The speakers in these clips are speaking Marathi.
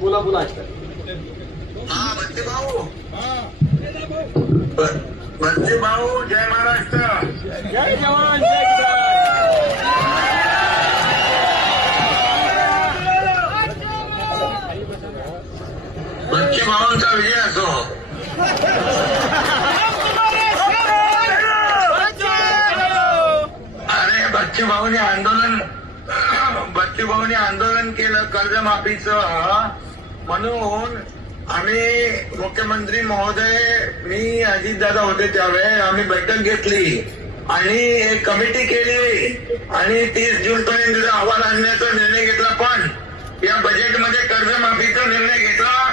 बोला बोला. हा बच्चे भाऊ. बच्चे भाऊ, जय महाराष्ट्र. जय जवान जय किसान. बच्चे भाऊंचा विजय असो. अरे बच्चे भाऊनी आंदोलन केलं कर्जमाफीचं, म्हणून आम्ही मुख्यमंत्री महोदय, मी अजितदादा होते त्यावेळेस आम्ही बैठक घेतली आणि एक कमिटी केली आणि 30 जून पर्यंत अहवाल आणण्याचा निर्णय घेतला. पण या बजेटमध्ये कर्जमाफीचा निर्णय घेतला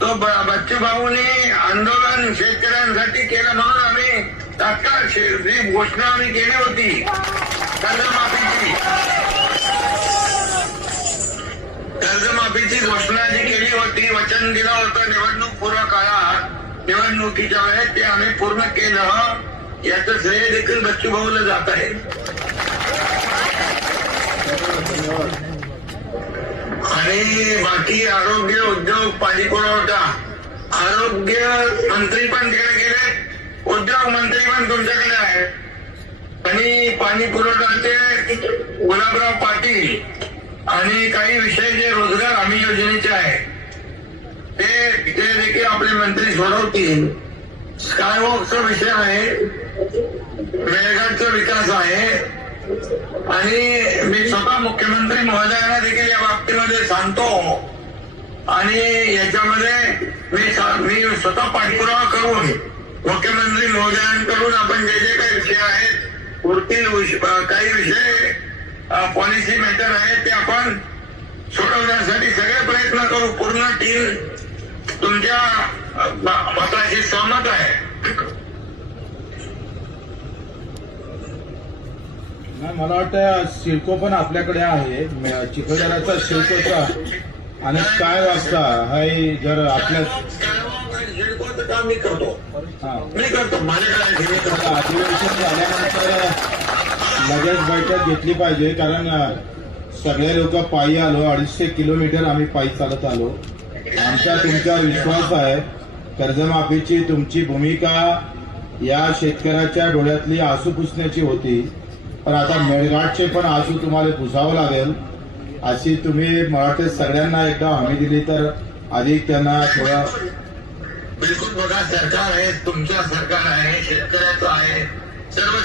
तो बच्चू भाऊनी आंदोलन शेतकऱ्यांसाठी केलं, म्हणून आम्ही तात्काळ जी घोषणा आम्ही केली होती कर्जमाफीची घोषणा जी केली होती, वचन दिलं होतं निवडणूक पूर्व काळात, निवडणुकीच्या वेळेस ते आम्ही पूर्ण केलं. याचं श्रेय देखील बच्चू भाऊला जात आहे. आणि बाकी आरोग्य, उद्योग, पाणी पुरवठा, आरोग्य मंत्री पण तिकडे गेले, उद्योग मंत्री पण तुमच्याकडे आहे, आणि पाणी पुरवठाचे गुलाबराव पाटील आणि काही विषय जे रोजगार हमी योजनेचे आहे ते देखील आपले मंत्री सोडवतील. स्कायवॉकचा विषय आहे, मेळघाटचा विकास आहे, आणि मी स्वतः मुख्यमंत्री महोदयांना देखील या बाबतीमध्ये सांगतो आणि याच्यामध्ये मी स्वतः पाठपुरावा करून मुख्यमंत्री महोदयांकडून आपण जे जे काही विषय आहेत, उरतील काही विषय पॉलिसी मॅटर आहे ते आपण सोडवण्यासाठी सगळे प्रयत्न करू. पूर्ण टीम तुमच्या मताशी सहमत आहे. मला वाटतं सिडको पण आपल्याकडे आहे, चिखलदराचा सिडकोचा आणि काय वाजता हाय. जर आपल्या काम मी करतो माझ्याकडे अधिवेशन झाल्यानंतर लगेच बैठक घेतली पाहिजे, कारण सगळे लोक पायी आलो, 250 किलोमीटर आम्ही पायी चालत आलो. आमचा तुमच्यावर विश्वास आहे. कर्जमाफीची तुमची भूमिका या शेतकऱ्याच्या डोळ्यातली आसू पुसण्याची होती, पण आता मेळघाटचे पण आसू तुम्हाला पुसावं लागेल. अशी तुम्ही मला वाटतं सगळ्यांना एकदा हमी दिली तर अधिक त्यांना थोडा. बिलकुल बघा, सरकार आहे, तुमचं सरकार आहे, शेतकऱ्याचं आहे, सर्व